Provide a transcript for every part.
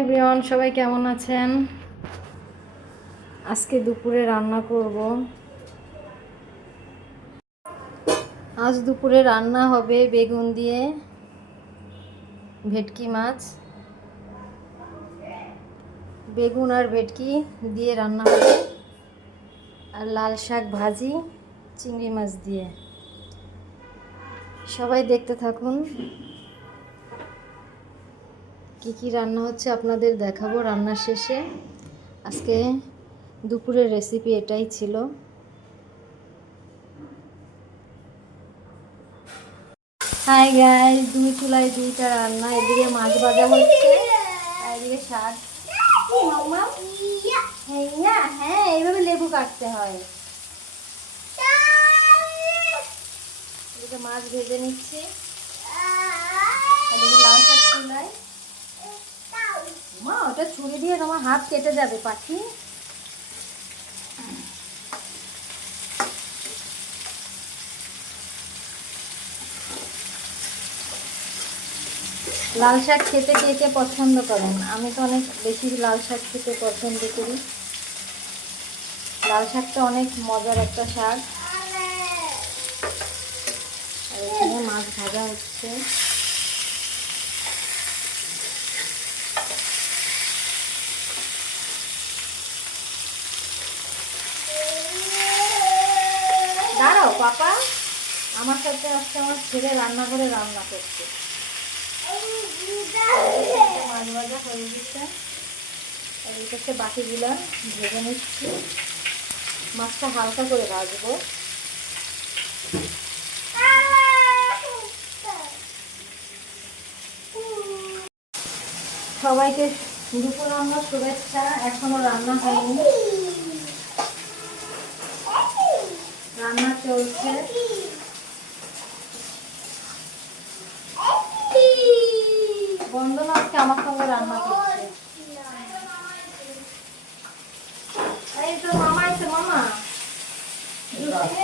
Everyone, সবাই কেমন আছেন? আজকে দুপুরে রান্না করব। আজ দুপুরে রান্না হবে বেগুন দিয়ে ভেটকি মাছ। বেগুন আর ভেটকি দিয়ে রান্না হবে, আর লাল শাক ভাজি চিংড়ি মাছ দিয়ে। সবাই দেখতে থাকুন, কি কি রান্না হচ্ছে আপনাদের দেখাবো রান্নার শেষে। আজকে দুপুরের রেসিপি এটাই ছিল। হাই গাইস, দুই চুলায় দুইটা রান্না। এদিকে মাছ ভাজা হচ্ছে আর এদিকে শাক। মাম্মা হ্যাঁ, এইভাবে লেবু কাটতে হয়। এদিকে মাছ ভেজে নিচ্ছি, এদিকে লাল শাক চুলায়। মা, ওটা ছুরি দিয়ে তোমার হাত কেটে যাবে পাখি। লাল শাক খেতে কে কে পছন্দ করেন? আমি তো অনেক বেশি লাল শাক খেতে পছন্দ করি। লাল শাকটা অনেক মজার একটা শাক। আর এখানে মাছ ভাজা হচ্ছে। দাঁড়াও পাপা, আমার সাথে আজকে আমার ছেলে রান্নাঘরে রান্না করছে। মাছ ভাজা হয়ে গেছে, আর এই পাশে বাকিগুলো ভেজে নিচ্ছি। মাছটা হালকা করে ভাজবো। সবাইকে দুপুর রান্নার শুভেচ্ছা। এখনো রান্না হয়নি, রান্না চলছে। বন্দনা আজকে আমার সঙ্গে রান্না করছে। এই তো মামা এসে, মামা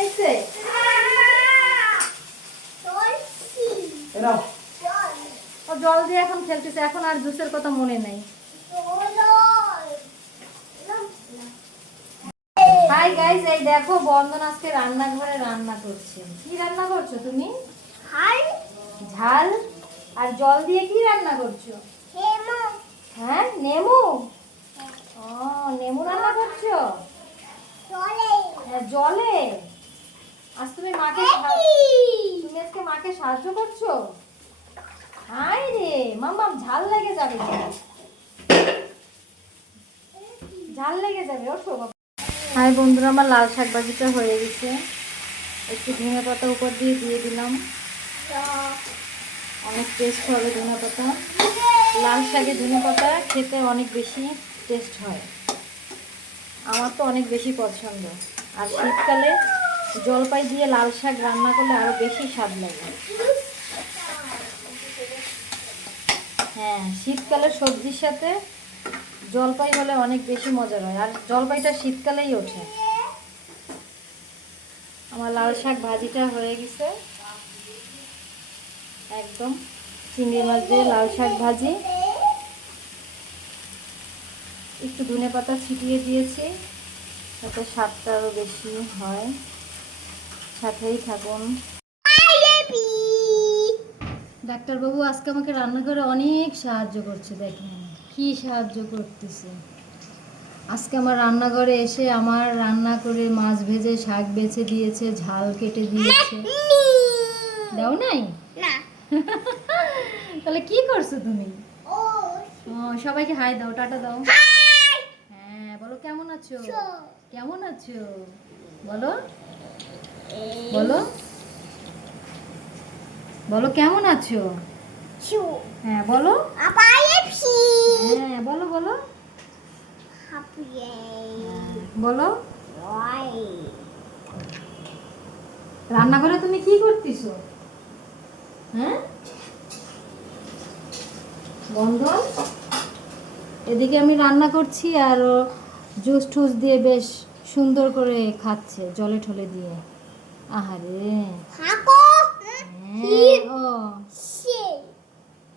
এসে ও জল দিয়ে এখন খেলতেছে। এখন আর জুসের কথা মনে নেই। হাই গাইস, এই দেখো বন্দনা আজকে রান্নাঘরে রান্না করছে। কি রান্না করছো তুমি? ঝাল আর জল দিয়ে কি রান্না করছো? হ্যাঁ, নেমু। ও, নেমু রান্না করছো? হ্যাঁ, জলে। আজ তুমি আজকে মাকে সাহায্য করছো? হাই রে মাম্মাম, ঝাল লেগে যাবে, ঝাল লেগে যাবে, ওঠো বাবা। হাই বন্ধুরা, আমার লাল শাক ভাজিটা হয়ে গেছে। একটু ধনে পাতা উপর দিয়ে দিয়ে দিলাম। অনেক টেস্ট হবে ধনে পাতা। লাল শাকে ধনে পাতা খেতে অনেক বেশি টেস্ট হয়। আমার তো অনেক বেশি পছন্দ। আর শীতকালে জলপাই দিয়ে লাল শাক রান্না করলে আরও বেশি স্বাদ লাগে। হ্যাঁ, শীতকালে সবজির সাথে জলপাই হলে অনেক বেশি মজার হয়। আর জলপাইটা শীতকালেই ওঠে। আমার লাল শাক ভাজিটা হয়ে গেছে একদম। চিংড়ি মাছ দিয়ে লাল শাক ভাজি, একটু ধনে পাতা ছিটিয়ে দিয়েছি যাতে স্বাদটা আরও বেশি হয়। সাথেই থাকুন। ডাক্তারবাবু আজকে আমাকে রান্নাঘরে অনেক সাহায্য করছে। দেখেন কি সাহায্য করতেছে। আজকে আমার রান্নাঘরে এসে আমার রান্না করে মাছ ভেজে শাক বেছে দিয়েছে, ঝাল কেটে দিয়েছে। দাও নাই? তাহলে কি করছো তুমি? ও, সবাইকে হাই দাও, টাটা দাও। হ্যাঁ, বলো কেমন আছো? কেমন আছো বলো, বলো, বলো কেমন আছো? হ্যাঁ বলো, হ্যাঁ বলো, বলো, বলো। রান্নাঘরে তুমি কি করতেছো? হ্যাঁ বন্ধন, এদিকে আমি রান্না করছি আর জুস টুস দিয়ে বেশ সুন্দর করে খাচ্ছে, জলে ঠলে দিয়ে। আহারে, ও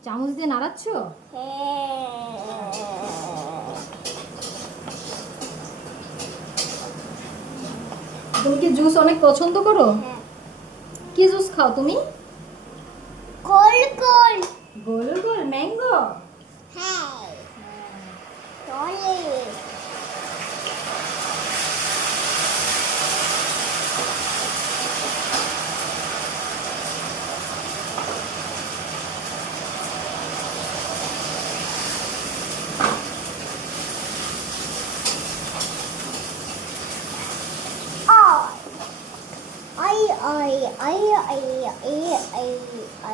চামচ দিয়ে নাড়াচ্ছ? তুমি কি জুস অনেক পছন্দ করো? হ্যাঁ। কি জুস খাও তুমি? গোল গোল। গোল গোল ম্যাঙ্গো। হ্যাঁ। চলে। I I I I I I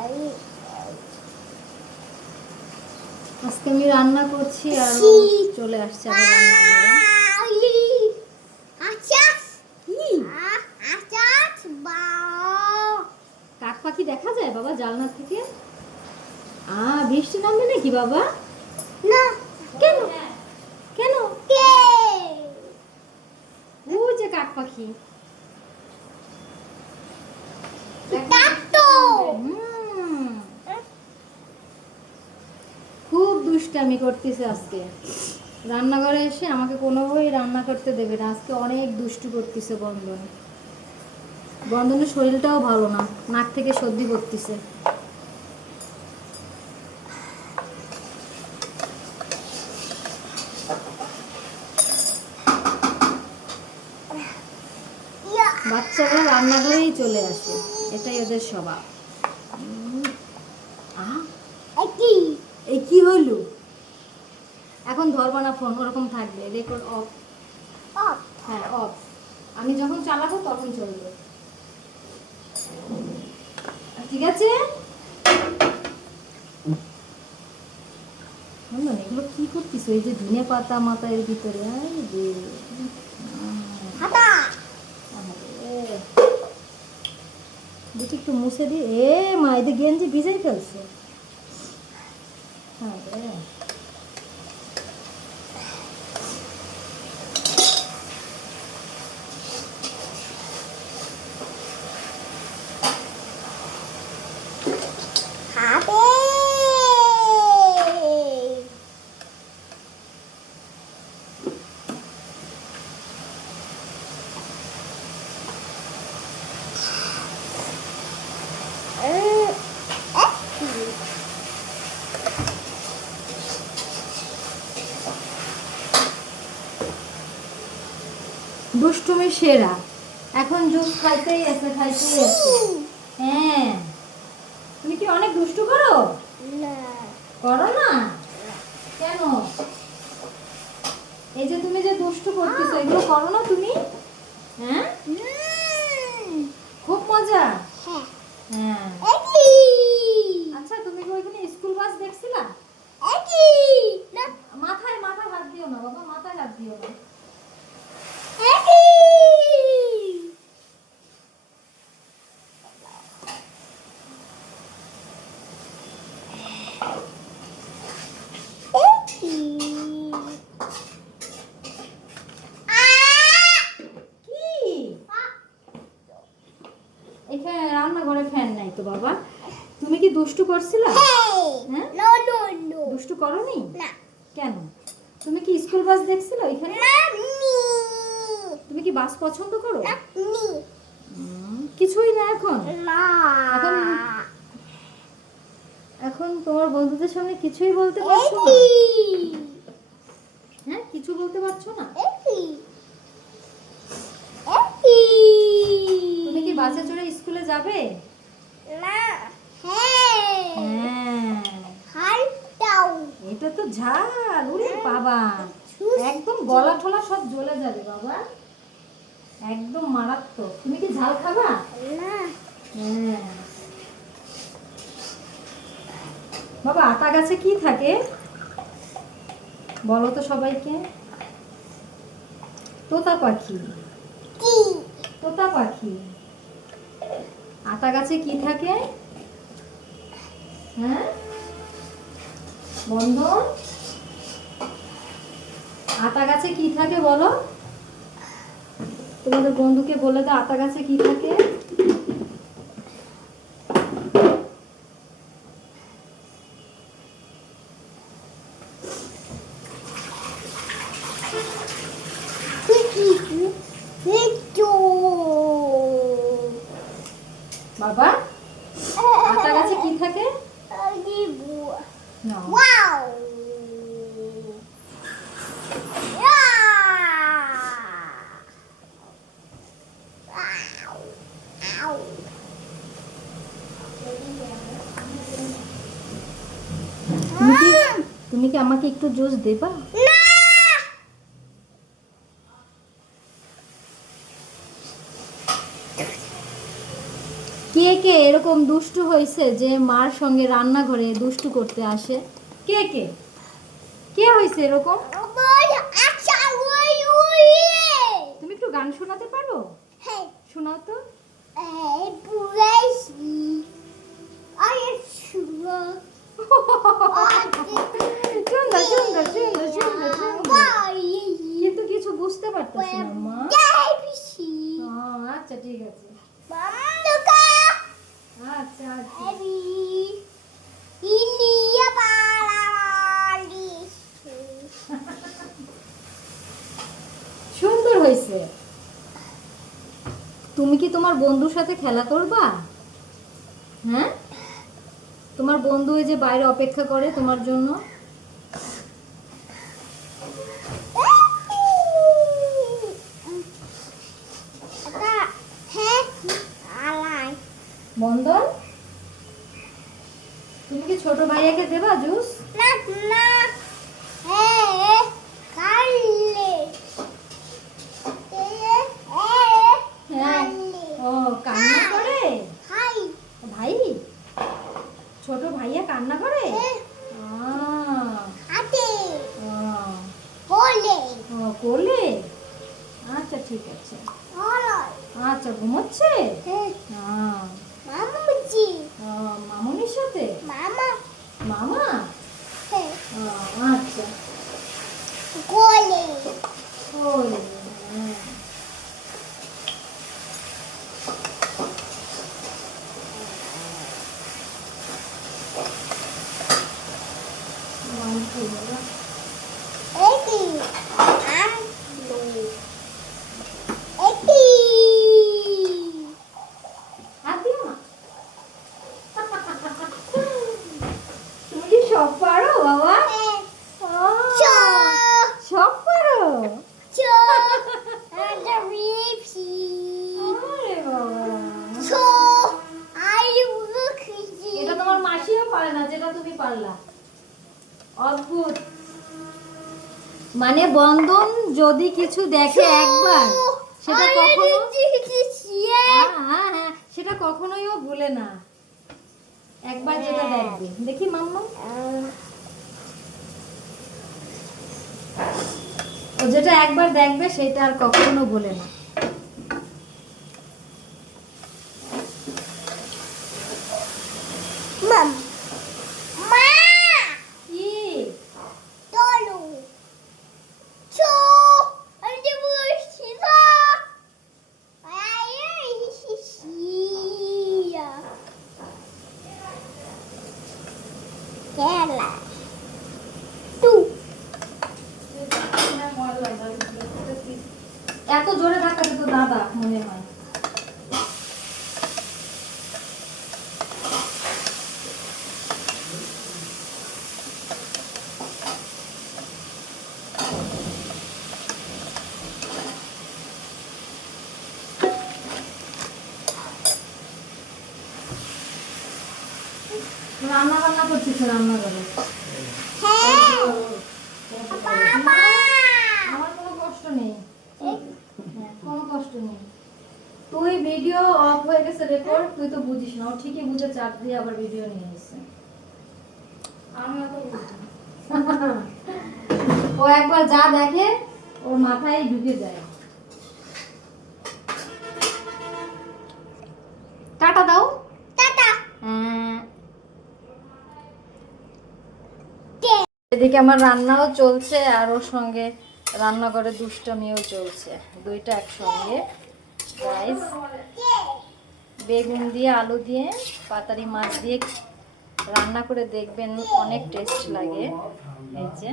I আজকে আমি রান্না করছি আর ও চলে আসছে আমার রান্নাঘরে। আচ্ছা কি আচ্ছা বাও কাক পাখি দেখা যায় বাবা জানলা থেকে? বৃষ্টি নামবে নাকি বাবা? না কেন কেন? কে ও যে কাক পাখি। টাটো হুম, খুব দুষ্টামি করতেছে আজকে। রান্নাঘরে এসে আমাকে কোনোভাবেই রান্না করতে দেবে না। আজকে অনেক দুষ্টু করতেছে বন্ধন। বন্ধনের শরীরটাও ভালো না, নাক থেকে সর্দি করতেছে। বাচ্চারা রান্নাঘরেই চলে আসে, এটাই ওদের স্বভাব। কি এই কি হলো? এখন ধরবা না ফোন, ওরকম থাকবে। Record of. হ্যাঁ অফ। আমি যখন চালাবো তখন চলবে, ঠিক আছে? এগুলো কি করতেছো? এই যে ধনে পাতা মাথা এর ভিতরে। দেখি একটু মুছে দি। মা এদের গেঞ্জি ভিজাই ফেলছে। দুষ্টুমি সেরা। এখন জুস খাইতেই আছে, খাইতেই আছে। হ্যাঁ, তুমি কি অনেক দুষ্টু করো? করো না কেন? এই যে তুমি যে দুষ্টু করতেছো, এগুলো করো না তুমি? হ্যাঁ, খুব মজা। হ্যাঁ, আচ্ছা তুমি কি ওইখানে স্কুল বাস দেখছিলা? মাথায় মাথায় হাত দিও না বাবা, মাথায় হাত দিও না। এখানে রান্নাঘরে ফ্যান নাই তো বাবা। তুমি কি দুষ্টু করছিলা? হ্যাঁ, দুষ্টু করনি? কেন? তুমি কি স্কুল বাস দেখছিলা এখানে? তুমি কি বাস পছন্দ করো? কিছুই না এখন। এখন এখন তোমার বন্ধুদের সামনে কিছুই বলতে পারছো না? হ্যাঁ, কিছু বলতে পারছো না? তুমি কি বাসে চড়ে স্কুলে যাবে? এটা তো ঝাল। ওরে বাবা, একদম গলা ঠোলা সব জ্বলে যাবে বাবা, একদম মারাত্মক। তুমি কি ঝাল খাবা? হ্যাঁ বাবা, আতা গাছে কি থাকে বলো তো সবাইকে? তোতা পাখি। তোতা পাখি। আতা গাছে কি থাকে? হ্যাঁ বন্ধন, আতা গাছে কি থাকে বলো? তোমাদের বন্ধুকে বলে দাও আতা গাছে কি থাকে। আমাকে একটু জুস দেবা? কে কে এরকম দুষ্টু হয়েছে যে মার সঙ্গে রান্নাঘরে দুষ্টু করতে আসে? কে কে কে হয়েছে এরকম? তুমি একটু গান শোনাতে পারো? শোনাও তো। সুন্দর সুন্দর সুন্দর সুন্দর সুন্দর। কিন্তু কিছু বুঝতে পারতেছি না মা। আচ্ছা ঠিক আছে। আচ্ছা আচ্ছা। সুন্দর হয়েছে। তুমি কি তোমার বন্ধুর সাথে খেলা করবা? হ্যাঁ, তোমার বন্ধু ওই যে বাইরে অপেক্ষা করে তোমার জন্য। বন্ধন, তুমি কি ছোট ভাইয়াকে দেবা জুস? হ্যাঁ। ও কান্না করে? ভাই, ছোট ভাইয়া কান্না করে? ও কোলে। আচ্ছা ঠিক আছে। আচ্ছা ঘুমোচ্ছে। মামুনির সাথে? মামা। আচ্ছা কোলে। হ্যাঁ। হাত দিও না। তুমি কি সব পারো বাবা? সব পারো? আরে বাবা, এটা তোমার মাসিও পারে না যেটা তুমি পারলা। অদ্ভুত। মানে বন্ধন যদি কিছু দেখে একবার, সেটা কখনো হ্যাঁ হ্যাঁ সেটা কখনোই ও ভুলে না। একবার যেটা দেখবে। দেখি মাম্মা, ও যেটা একবার দেখবে সেটা আর কখনো ভুলে না। কি? এত জোরে ধাক্কাতে তো দাদা মনে হয়। রান্না বান্না করছিস রান্নাঘরে? আমার কোনো কষ্ট নেই। হ্যাঁ, কোনো কষ্ট নেই। তুই ভিডিও অফ হয়ে গেছে রেকর্ড, তুই তো বুঝিস না। ও ঠিকই বুঝে চাপ দিয়ে আবার ভিডিও নিয়ে এসেছে। আমি অত বুঝি না। ও একবার যা দেখে ওর মাথায় ঢুকে যায়। টাটা দাও। এদিকে আমার রান্নাও চলছে আর ওর সঙ্গে রান্নাঘরে দুষ্টামিও চলছে, দুইটা একসঙ্গে। গাইস, বেগুন দিয়ে আলু দিয়ে পাতারি মাছ দিয়ে রান্না করে দেখবেন, অনেক টেস্ট লাগে। এই যে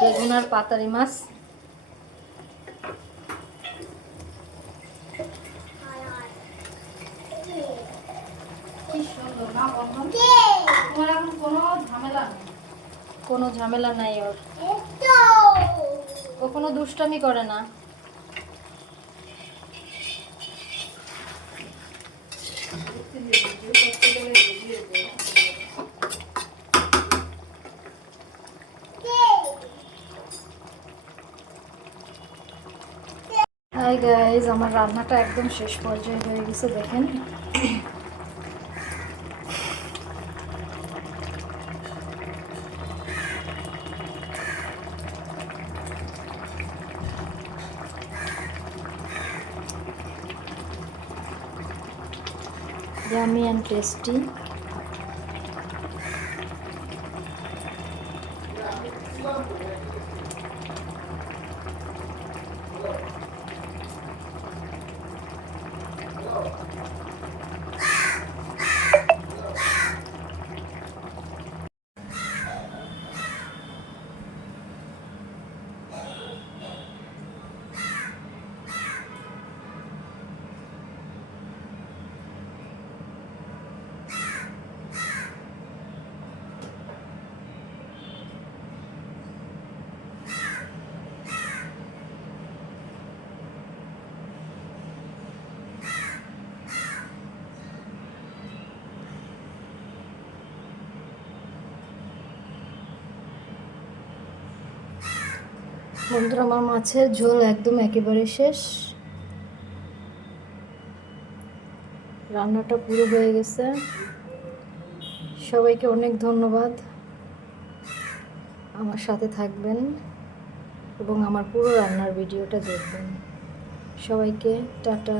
বেগুন আর পাতারি মাছ। কোনো ঝামেলা নাই ওর, ও কোনো দুষ্টামি করে না। হাই গাইজ, আমার রান্নাটা একদম শেষ পর্যায়ে হয়ে গেছে দেখেন। Yummy and tasty. বন্ধুরা, আমার মাছের ঝোল একদম একেবারে শেষ, রান্নাটা পুরো হয়ে গেছে। সবাইকে অনেক ধন্যবাদ, আমার সাথে থাকবেন এবং আমার পুরো রান্নার ভিডিওটা দেখবেন। সবাইকে টাটা।